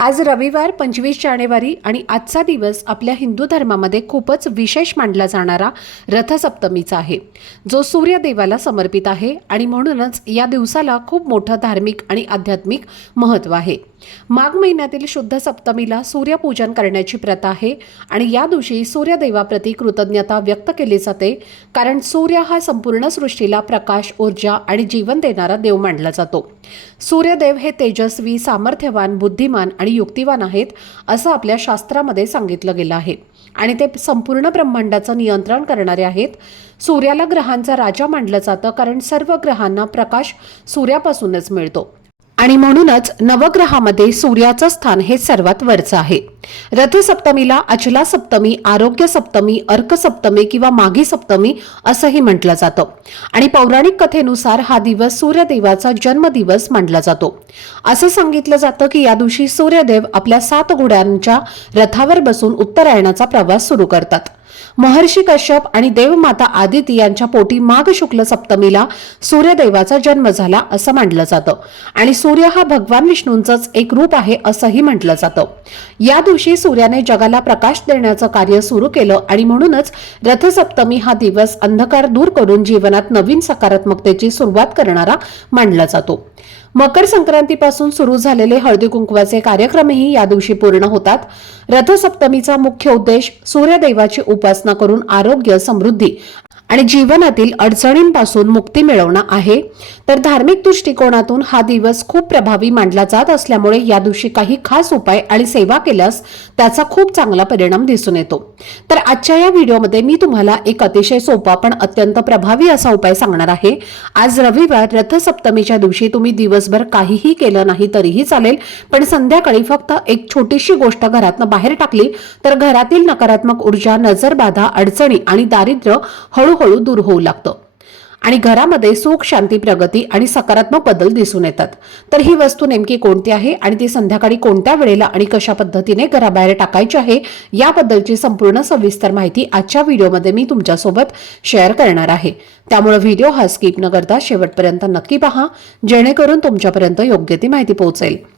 आज रविवार पंचवीस जानेवारी आणि आजचा दिवस आपल्या हिंदू धर्मामध्ये खूपच विशेष मानला जाणारा रथसप्तमीचा आहे. जो सूर्यदेवाला समर्पित आहे आणि म्हणूनच या दिवसाला खूप मोठं धार्मिक आणि आध्यात्मिक महत्त्व आहे. माघ महिन्यातील शुद्ध सप्तमीला सूर्यपूजन करण्याची प्रथा आहे आणि या दिवशी सूर्यदेवाप्रती कृतज्ञता व्यक्त केली जाते कारण सूर्य हा संपूर्ण सृष्टीला प्रकाश ऊर्जा आणि जीवन देणारा देव मानला जातो. सूर्यदेव हे तेजस्वी सामर्थ्यवान बुद्धिमान आणि युक्तिवान आहेत असं आपल्या शास्त्रामध्ये सांगितलं गेलं आहे. आणि ते संपूर्ण ब्रह्मांडाचं नियंत्रण करणारे आहेत. सूर्याला ग्रहांचा राजा मानलं जातं कारण सर्व ग्रहांना प्रकाश सूर्यापासूनच मिळतो. आणि म्हणूनच नवग्रहामध्ये सूर्याचं स्थान हे सर्वात वरचं आहे. रथसप्तमीला अचला सप्तमी आरोग्य सप्तमी अर्क सप्तमी किंवा माघी सप्तमी असंही म्हटलं जातं. आणि पौराणिक कथेनुसार हा दिवस सूर्यदेवाचा जन्मदिवस मानला जातो. असं सांगितलं जातं की या दिवशी सूर्यदेव आपल्या सात घोड्यांच्या रथावर बसून उत्तरायणाचा प्रवास सुरू करतात. महर्षी कश्यप आणि देवमाता आदिती यांच्या पोटी माघ शुक्ल सप्तमीला सूर्यदेवाचा जन्म झाला असं मानलं जातं. आणि सूर्य हा भगवान विष्णूंचंच एक रूप आहे असंही म्हटलं जातं. या दिवशी सूर्याने जगाला प्रकाश देण्याचं कार्य सुरू केलं आणि म्हणूनच रथसप्तमी हा दिवस अंधकार दूर करून जीवनात नवीन सकारात्मकतेची सुरुवात करणारा मानला जातो. मकर संक्रांतीपासून सुरू झालेले हळदी कुंकवाचे कार्यक्रमही या दिवशी पूर्ण होतात. रथसप्तमीचा मुख्य उद्देश सूर्यदेवाची उपासना करून आरोग्य समृद्धी आणि जीवनातील अडचणींपासून मुक्ती मिळवणं आहे. तर धार्मिक दृष्टिकोनातून हा दिवस खूप प्रभावी मानला जात असल्यामुळे या दिवशी काही खास उपाय आणि सेवा केल्यास त्याचा खूप चांगला परिणाम दिसून येतो. तर आजच्या या व्हिडिओमध्ये मी तुम्हाला एक अतिशय सोपा पण अत्यंत प्रभावी असा उपाय सांगणार आहे. आज रविवार रथसप्तमीच्या दिवशी तुम्ही दिवसभर काहीही केलं नाही तरीही चालेल पण संध्याकाळी फक्त एक छोटीशी गोष्ट घरातनं बाहेर टाकली तर घरातील नकारात्मक ऊर्जा नजरबाधा अडचणी आणि दारिद्र्य हळू हळूहळू दूर होऊ लागतं. आणि घरामध्ये सुख शांती प्रगती आणि सकारात्मक बदल दिसून येतात. तर ही वस्तू नेमकी कोणती आहे आणि ती संध्याकाळी कोणत्या वेळेला आणि कशा पद्धतीने घराबाहेर टाकायची आहे याबद्दलची संपूर्ण सविस्तर माहिती आजच्या व्हिडिओमध्ये मी तुमच्यासोबत शेअर करणार आहे. त्यामुळे व्हिडिओ हा स्किप न करता शेवटपर्यंत नक्की पहा जेणेकरून तुमच्यापर्यंत योग्य ती माहिती पोहोचेल.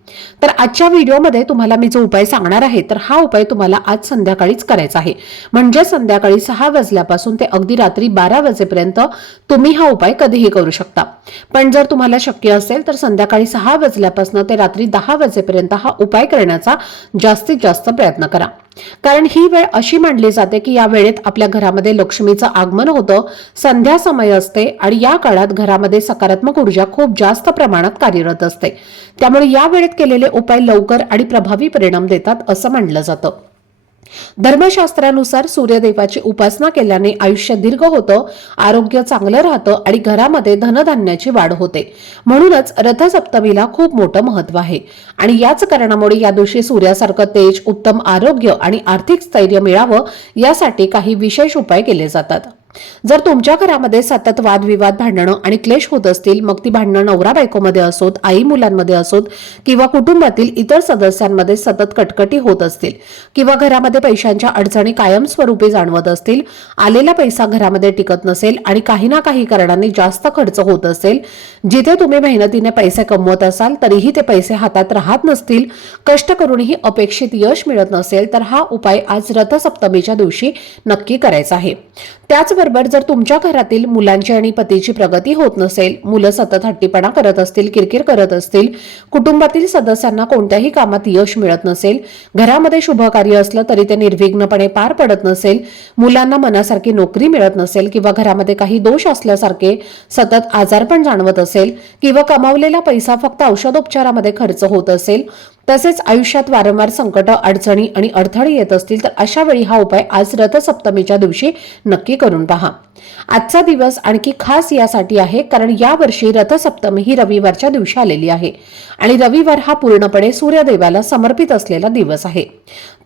तर आजच्या व्हिडिओमध्ये तुम्हाला मी जो उपाय सांगणार आहे तर हा उपाय तुम्हाला आज संध्याकाळीच करायचा आहे. म्हणजे संध्याकाळी सहा वाजल्यापासून ते अगदी रात्री बारा वाजेपर्यंत तुम्ही हा उपाय कधीही करू शकता. पण जर तुम्हाला शक्य असेल तर संध्याकाळी सहा वाजल्यापासून ते रात्री दहा वाजेपर्यंत हा उपाय करण्याचा जास्तीत जास्त प्रयत्न करा. कारण ही वेळ अशी मानली जाते की या वेळेत आपल्या घरामध्ये लक्ष्मीचं आगमन होतं संध्या समय असते आणि या काळात घरामध्ये सकारात्मक ऊर्जा खूप जास्त प्रमाणात कार्यरत असते. त्यामुळे या वेळेत केलेले उपाय लवकर आणि प्रभावी परिणाम देतात असं मानलं जातं. धर्मशास्त्रानुसार सूर्यदेवाची उपासना केल्याने आयुष्य दीर्घ होतं आरोग्य चांगलं राहतं आणि घरामध्ये धनधान्याची वाढ होते. म्हणूनच रथसप्तमीला खूप मोठं महत्त्व आहे. आणि याच कारणामुळे या दिवशी सूर्यासारखं तेज उत्तम आरोग्य आणि आर्थिक स्थैर्य मिळावं यासाठी काही विशेष उपाय केले जातात. जर तुमच्या घरामध्ये सतत वादविवाद भांडणं आणि क्लेश होत असतील मग ती भांडणं नवरा बायकोमध्ये असोत आई मुलांमध्ये असोत किंवा कुटुंबातील इतर सदस्यांमध्ये सतत कटकटी होत असतील किंवा घरामध्ये पैशांच्या अडचणी कायमस्वरूपी जाणवत असतील आलेला पैसा घरामध्ये टिकत नसेल आणि काही ना काही कारणाने जास्त खर्च होत असेल जिथे तुम्ही मेहनतीने पैसे कमवत असाल तरीही ते पैसे हातात राहत नसतील कष्ट करूनही अपेक्षित यश मिळत नसेल तर हा उपाय आज रथसप्तमीच्या दिवशी नक्की करायचा आहे. त्याचबरोबर जर तुमच्या घरातील मुलांची आणि पतीची प्रगती होत नसेल मुलं सतत हट्टीपणा करत असतील किरकिर करत असतील कुटुंबातील सदस्यांना कोणत्याही कामात यश मिळत नसेल घरामध्ये शुभ कार्य असलं तरी ते निर्विघ्नपणे पार पडत नसेल मुलांना मनासारखी नोकरी मिळत नसेल किंवा घरामध्ये काही दोष असल्यासारखे सतत आजारपण जाणवत असेल किंवा कमावलेला पैसा फक्त औषधोपचारामध्ये खर्च होत असेल तसेच आयुष्यात वारंवार संकट अडचणी आणि अडथळे येत असतील तर अशा वेळी हा उपाय आज रथसप्तमीच्या दिवशी नक्की करून पहा. आजचा दिवस आणखी खास यासाठी आहे कारण यावर्षी रथसप्तमी ही रविवारच्या दिवशी आलेली आहे. आणि रविवार हा पूर्णपणे सूर्यदेवाला समर्पित असलेला दिवस आहे.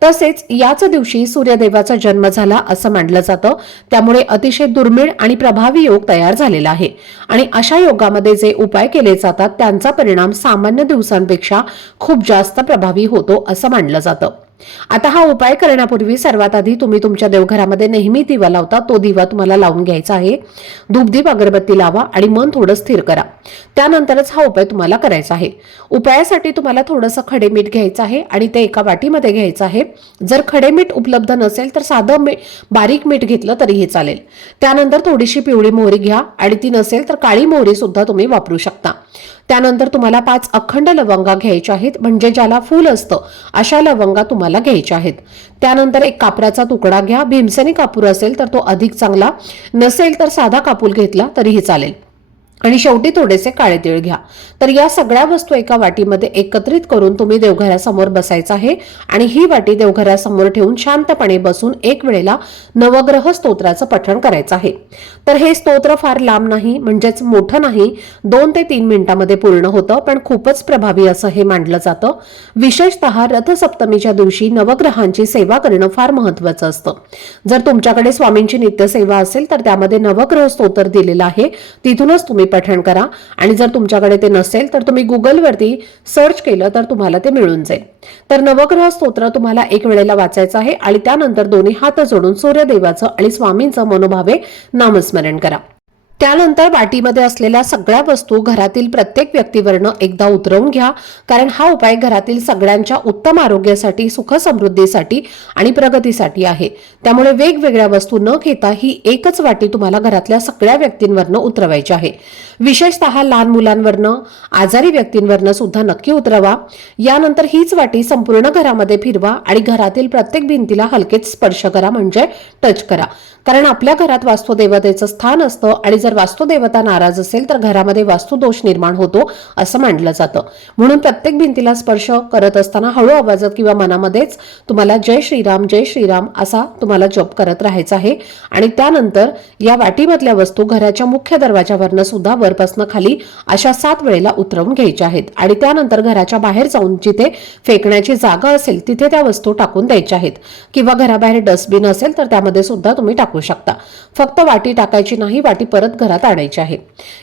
तसेच याच दिवशी सूर्यदेवाचा जन्म झाला असं मानलं जातं. त्यामुळे अतिशय दुर्मिळ आणि प्रभावी योग तयार झालेला आहे. आणि अशा योगामध्ये जे उपाय केले जातात त्यांचा परिणाम सामान्य दिवसांपेक्षा खूप जास्त प्रभावी होतो असं मानलं जातं. आता हा उपाय करण्यापूर्वी सर्वात आधी तुम्ही तुमच्या देवघरामध्ये नेहमी दिवा लावता. तो दिवा तुम्हाला लावून घ्यायचा आहे. धूपदीप अगरबत्ती लावा आणि मन थोडं स्थिर करा. त्यानंतरच हा उपाय तुम्हाला करायचा आहे. उपायासाठी तुम्हाला थोडंसं खडे मीठ घ्यायचं आहे आणि ते एका वाटीमध्ये घ्यायचं आहे. जर खडे मीठ उपलब्ध नसेल तर साधं मीठ बारीक मीठ घेतलं तरीही चालेल. त्यानंतर थोडीशी पिवळी मोहरी घ्या आणि ती नसेल तर काळी मोहरी सुद्धा तुम्ही वापरू शकता. त्यानंतर तुम्हाला पाच अखंड लवंगा घ्यायच्या आहेत म्हणजे ज्याला फूल असतं अशा लवंगा तुम्हाला घ्यायच्या आहेत. त्यानंतर एक कापराचा तुकडा घ्या. भीमसेनी कापूर असेल तर तो अधिक चांगला नसेल तर साधा कापूर घेतला तरीही चालेल. आणि शेवटी थोडेसे काळे तीळ घ्या. तर या सगळ्या वस्तू एका वाटीमध्ये एकत्रित करून तुम्ही देवघरासमोर बसायचं आहे आणि ही वाटी देवघरासमोर ठेवून शांतपणे बसून एक वेळेला नवग्रह स्तोत्राचं पठण करायचं आहे. तर हे स्तोत्र फार लांब नाही म्हणजेच मोठं नाही दोन ते तीन मिनिटांमध्ये पूर्ण होतं पण खूपच प्रभावी असं हे मानलं जातं. विशेषतः रथसप्तमीच्या दिवशी नवग्रहांची सेवा करणं फार महत्वाचं असतं. जर तुमच्याकडे स्वामींची नित्यसेवा असेल तर त्यामध्ये नवग्रह स्तोत्र दिलेलं आहे. तिथूनच तुम्ही पठण करा. आणि जर तुमच्याकडे ते नसेल तर तुम्ही गुगलवरती सर्च केलं तर तुम्हाला ते मिळून जाईल. तर नवग्रह स्तोत्र तुम्हाला एक वेळेला वाचायचं आहे आणि त्यानंतर दोन्ही हात जोडून सूर्यदेवाचं आणि स्वामींचं मनोभावे नामस्मरण करा. त्यानंतर वाटीमध्ये असलेल्या सगळ्या वस्तू घरातील प्रत्येक व्यक्तीवरनं एकदा उतरवून घ्या कारण हा उपाय घरातील सगळ्यांच्या उत्तम आरोग्यासाठी सुख समृद्धीसाठी आणि प्रगतीसाठी आहे. त्यामुळे वेगवेगळ्या वस्तू न घेता ही एकच वाटी तुम्हाला घरातल्या सगळ्या व्यक्तींवरनं उतरवायची आहे. विशेषतः लहान मुलांवरनं आजारी व्यक्तींवरनं सुद्धा नक्की उतरवा. यानंतर हीच वाटी संपूर्ण घरामध्ये फिरवा आणि घरातील प्रत्येक भिंतीला हलकेच स्पर्श करा म्हणजे टच करा. कारण आपल्या घरात वास्तुदेवतेचं स्थान असतं आणि जर वास्तुदेवता नाराज असेल तर घरामध्ये वास्तुदोष निर्माण होतो असं मानलं जातं. म्हणून प्रत्येक भिंतीला स्पर्श करत असताना हळू आवाजात किंवा मनामध्येच तुम्हाला जय श्रीराम जय श्रीराम असा तुम्हाला जप करत राहायचा आहे. आणि त्यानंतर या वाटीमधल्या वस्तू घराच्या मुख्य दरवाजावरनं सुद्धा वरपासनं खाली अशा सात वेळेला उतरवून घ्यायच्या आहेत. आणि त्यानंतर घराच्या बाहेर जाऊन जिथे फेकण्याची जागा असेल तिथे त्या वस्तू टाकून द्यायच्या आहेत. किंवा घराबाहेर डस्टबिन असेल तर त्यामध्ये सुद्धा तुम्ही टाकू शकता. फक्त वाटी टाकायची नाही वाटी परत घरात आणायची आहे.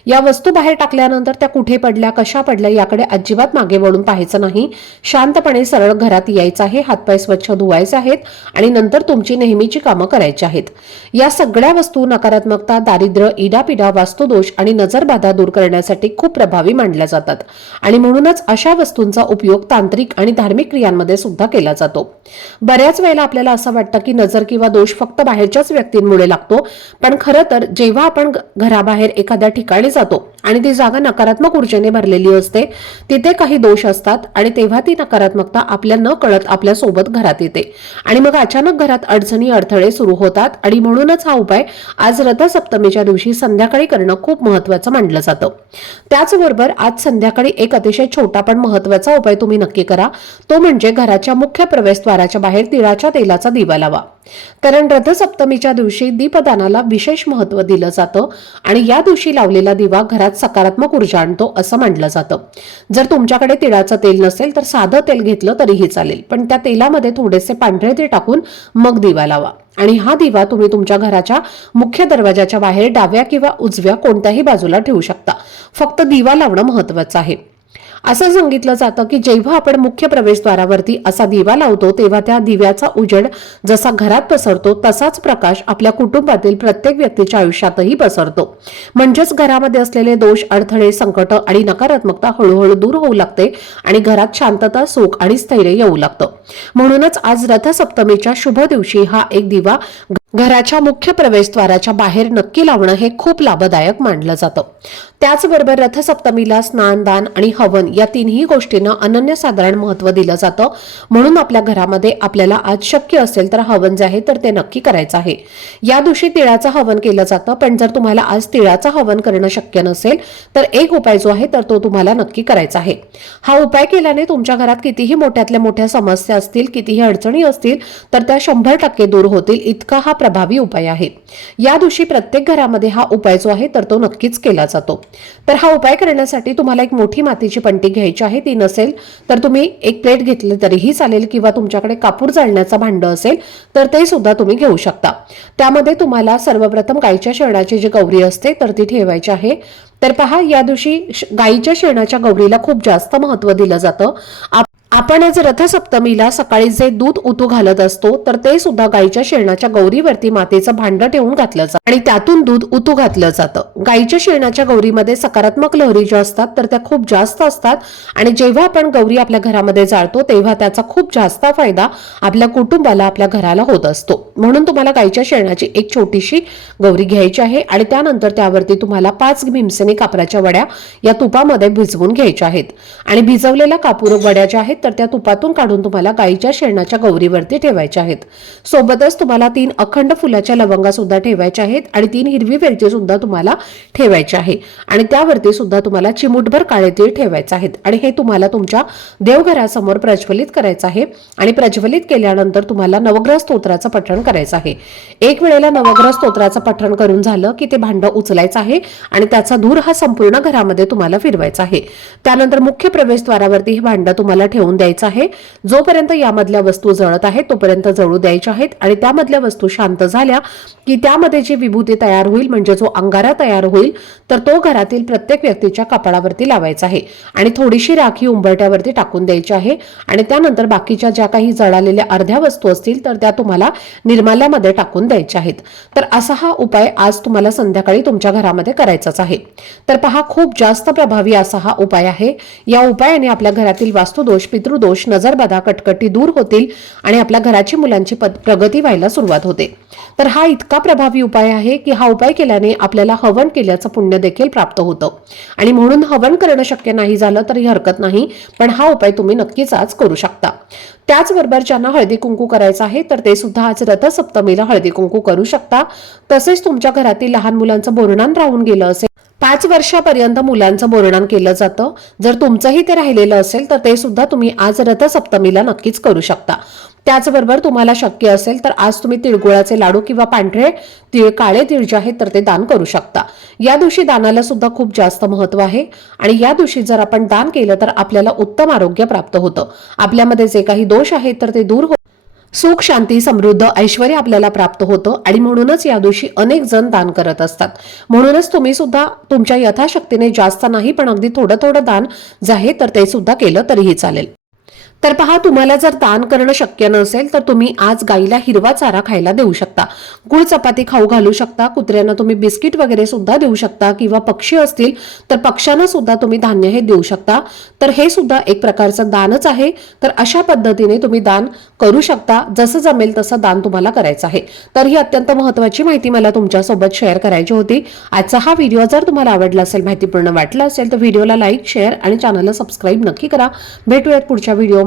या वस्तू बाहेर टाकल्यानंतर त्या कुठे पडल्या कशा पडल्या याकडे अजिबात मागे वळून पाहायचं नाही. शांतपणे सरळ घरात यायचं आहे हातपाय स्वच्छ धुवायचे आहेत आणि नंतर तुमची नेहमीची कामं करायची आहेत. या सगळ्या वस्तू नकारात्मकता दारिद्र्य इडापिडा वास्तुदोष आणि नजरबाधा दूर करण्यासाठी खूप प्रभावी मानल्या जातात. आणि म्हणूनच अशा वस्तूंचा उपयोग तांत्रिक आणि धार्मिक क्रियांमध्ये सुद्धा केला जातो. बऱ्याच वेळेला आपल्याला असं वाटतं की नजर किंवा दोष फक्त बाहेरच्याच व्यक्तींमुळे लागतो. पण खरं तर जेव्हा आपण घराबाहेर एखाद्या ठिकाणी जातो आणि ती जागा नकारात्मक ऊर्जेने भरलेली असते तिथे काही दोष असतात आणि तेव्हा ती नकारात्मकता आपल्या न कळत आपल्यासोबत घरात येते. आणि मग अचानक घरात अडचणी अडथळे सुरू होतात आणि म्हणूनच हा उपाय आज रथसप्तमीच्या दिवशी संध्याकाळी करणं खूप महत्वाचं मानलं जातं. त्याचबरोबर आज संध्याकाळी एक अतिशय छोटा पण महत्त्वाचा उपाय तुम्ही नक्की करा. तो म्हणजे घराच्या मुख्य प्रवेशद्वाराच्या बाहेर तिळाच्या तेलाचा दिवा लावा. कारण रथसप्तमीच्या दिवशी दीपदानाला विशेष महत्त्व दिलं जातं आणि या दिवशी लावलेला दिवा घरात सकारात्मक ऊर्जा आणतो असं मानलं जातं. जर तुमच्याकडे तिळाचं तेल नसेल तर साधं तेल घेतलं तरीही चालेल पण त्या तेलामध्ये थोडेसे पांढरे ते टाकून मग दिवा लावा. आणि हा दिवा तुम्ही तुमच्या घराच्या मुख्य दरवाजाच्या बाहेर डाव्या किंवा उजव्या कोणत्याही बाजूला ठेवू शकता. फक्त दिवा लावणं महत्वाचं आहे. असं सांगितलं जातं की जेव्हा आपण मुख्य प्रवेशद्वारावरती असा दिवा लावतो तेव्हा त्या दिव्याचा उजेड जसा घरात पसरतो तसाच प्रकाश आपल्या कुटुंबातील प्रत्येक व्यक्तीच्या आयुष्यातही पसरतो. म्हणजेच घरामध्ये असलेले दोष अडथळे संकट आणि नकारात्मकता हळूहळू दूर होऊ लागते आणि घरात शांतता सुख आणि स्थैर्य येऊ लागतं. म्हणूनच आज रथसप्तमीच्या शुभ दिवशी हा एक दिवा घराच्या मुख्य प्रवेशद्वाराच्या बाहेर नक्की लावणं हे खूप लाभदायक मानलं जातं. त्याचबरोबर रथसप्तमीला स्नानदान आणि हवन या तिन्ही गोष्टींना अनन्यसाधारण महत्त्व दिलं जातं. म्हणून आपल्या घरामध्ये आपल्याला आज शक्य असेल तर हवन जे आहे तर ते नक्की करायचं आहे. या दिवशी तिळाचं हवन केलं जातं पण जर तुम्हाला आज तिळाचं हवन करणं शक्य नसेल तर एक उपाय जो आहे तर तो तुम्हाला नक्की करायचा आहे. हा उपाय केल्याने तुमच्या घरात कितीही मोठ्यातल्या मोठ्या समस्या असतील कितीही अडचणी असतील तर त्या शंभर टक्के दूर होतील. इतका हा प्रभावी उपाय आहे या दिवशी प्रत्येक घरामध्ये हा उपाय जो आहे तर तो नक्कीच केला जातो. तर हा उपाय करण्यासाठी तुम्हाला एक मोठी मातीची पंटी घ्यायची आहे ती नसेल तर तुम्ही एक प्लेट घेतली तरीही चालेल किंवा तुमच्याकडे कापूर जाळण्याचा भांड असेल तर ते सुद्धा तुम्ही घेऊ शकता. त्यामध्ये तुम्हाला सर्वप्रथम गायच्या शेणाची जी गौरी असते तर ती ठेवायची आहे. तर पहा या दिवशी गायीच्या शेणाच्या गौरीला खूप जास्त महत्त्व दिलं जातं. आपण आज रथसप्तमीला सकाळी जे दूध उतू घालत असतो तर ते सुद्धा गाईच्या शेणाच्या गौरीवरती मातेचं भांड ठेवून घातलं जातं. आणि त्यातून दूध उतू घातलं जातं. गाईच्या शेणाच्या गौरीमध्ये सकारात्मक लहरी ज्या असतात तर त्या खूप जास्त असतात. आणि जेव्हा आपण गौरी आपल्या घरामध्ये जाळतो तेव्हा त्याचा खूप जास्त फायदा आपल्या कुटुंबाला आपल्या घराला होत असतो. म्हणून तुम्हाला गाईच्या शेणाची एक छोटीशी गौरी घ्यायची आहे आणि त्यानंतर त्यावरती तुम्हाला पाच भीमसेनी कापराच्या वड्या या तुपामध्ये भिजवून घ्यायच्या आहेत. आणि भिजवलेल्या कापूर वड्या ज्या आहेत तर त्या तुपातून काढून तुम्हाला गाईच्या शेणाच्या गौरीवरती ठेवायच्या आहेत. सोबतच तुम्हाला तीन अखंड फुलाच्या लवंगा सुद्धा ठेवायच्या आहेत आणि तीन हिरवी वेलची सुद्धा तुम्हाला ठेवायची आहे. आणि त्यावरती सुद्धा तुम्हाला चिमूटभर काळे तीळ ठेवायचे आहेत. आणि हे तुम्हाला तुमच्या देवघरासमोर प्रज्वलित करायचं आहे. आणि प्रज्वलित केल्यानंतर तुम्हाला नवग्रह स्तोत्राचं पठण करायचं आहे. एक वेळेला नवग्रह स्तोत्राचं पठण करून झालं की ते भांड उचलायचं आहे आणि त्याचा धूर हा संपूर्ण घरामध्ये तुम्हाला फिरवायचा आहे. त्यानंतर मुख्य प्रवेशद्वारावरती हे भांड तुम्हाला ठेवून द्यायचं आहे. जोपर्यंत यामधल्या वस्तू जळत आहेत तोपर्यंत जळू द्यायच्या आहेत आणि त्यामधल्या वस्तू शांत झाल्या की त्यामध्ये जी विभूती तयार होईल म्हणजे जो अंगारा तयार होईल तर तो घरातील प्रत्येक व्यक्तीच्या कपाळावरती लावायचा आहे आणि थोडीशी राखी उंबरट्यावरती टाकून द्यायची आहे आणि त्यानंतर बाकीच्या ज्या काही जळालेल्या अर्ध्या वस्तू असतील तर त्या तुम्हाला निर्माल्यामध्ये टाकून द्यायच्या आहेत. तर असा हा उपाय आज तुम्हाला संध्याकाळी तुमच्या घरामध्ये करायचाच आहे. तर पहा खूप जास्त प्रभावी असा हा उपाय आहे. या उपायाने आपल्या घरातील वास्तुदोष पितृदोष नजरबाधा कटकटी दूर होतील आणि आपल्या घराची मुलांची प्रगती व्हायला सुरुवात होते. तर हा इतका प्रभावी उपाय आहे की हा उपाय केल्याने आपल्याला हवन केल्याचं पुण्य देखील प्राप्त होतं. आणि म्हणून हवन करणं शक्य नाही झालं तरी हरकत नाही पण हा उपाय तुम्ही नक्कीच आज करू शकता. त्याचबरोबर ज्यांना हळदी कुंकू करायचं आहे तर ते सुद्धा आज रथसप्तमीला हळदी कुंकू करू शकता. तसेच तुमच्या घरातील लहान मुलांचं बोरणान राहून गेलं असेल पाच वर्षापर्यंत मुलांचं बोरणान केलं जातं. जर तुमचंही ते राहिलेलं असेल तर ते सुद्धा तुम्ही आज रथसप्तमीला नक्कीच करू शकता. त्याचबरोबर तुम्हाला शक्य असेल तर आज तुम्ही तिळगुळाचे लाडू किंवा पांढरे तिळ काळे तिळ जे आहेत तर ते दान करू शकता. या दिवशी दानाला सुद्धा खूप जास्त महत्त्व आहे. आणि या दिवशी जर आपण दान केलं तर आपल्याला उत्तम आरोग्य प्राप्त होतं. आपल्यामध्ये जे काही दोष आहेत तर ते दूर हो सुख शांती समृद्ध ऐश्वर आपल्याला प्राप्त होतं आणि म्हणूनच या दिवशी अनेक जण दान करत असतात. म्हणूनच तुम्ही सुद्धा तुमच्या यथाशक्तीने जास्त नाही पण अगदी थोडं थोडं दान जे आहे तर ते सुद्धा केलं तरीही चालेल. तर पहा तुम्हाला जर दान करणं शक्य नसेल तर तुम्ही आज गाईला हिरवा चारा खायला देऊ शकता. गुळ चपाती खाऊ घालू शकता. कुत्र्यांना तुम्ही बिस्किट वगैरे सुद्धा देऊ शकता किंवा पक्षी असतील तर पक्ष्यांना सुद्धा तुम्ही धान्य हे देऊ शकता. तर हे सुद्धा एक प्रकारचं दानच आहे. तर अशा पद्धतीने तुम्ही दान करू शकता. जसं जमेल तसं दान तुम्हाला करायचं आहे. तर ही अत्यंत महत्वाची माहिती मला तुमच्यासोबत शेअर करायची होती. आजचा हा व्हिडिओ जर तुम्हाला आवडला असेल माहितीपूर्ण वाटला असेल तर व्हिडिओला लाईक शेअर आणि चॅनलला सबस्क्राईब नक्की करा. भेटूयात पुढच्या